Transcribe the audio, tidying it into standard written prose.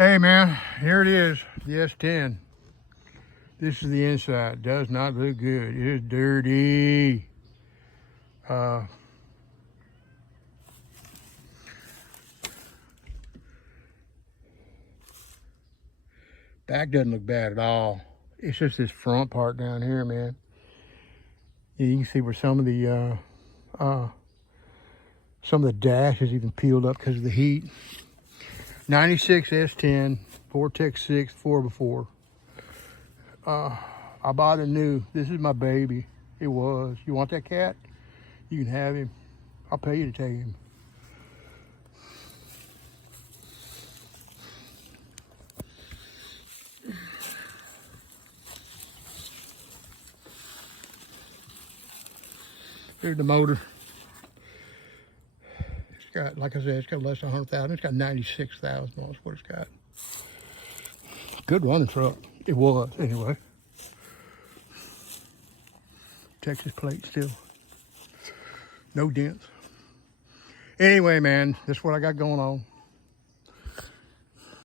Hey man, here it is, the S10. This is the inside. Does not look good. It is dirty. Back doesn't look bad at all. It's just this front part down here, man. Yeah, you can see where some of the dash is even peeled up because of the heat. 96 S10, Vortex 6, 4x4. I bought a new. This is my baby. It was. You want that cat? You can have him. I'll pay you to take him. Here's the motor. It's got, like I said, it's got less than 100,000. It's got 96,000 miles. What it's got. Good running truck. It was, anyway. Texas plate still. No dents. Anyway, man, this is what I got going on.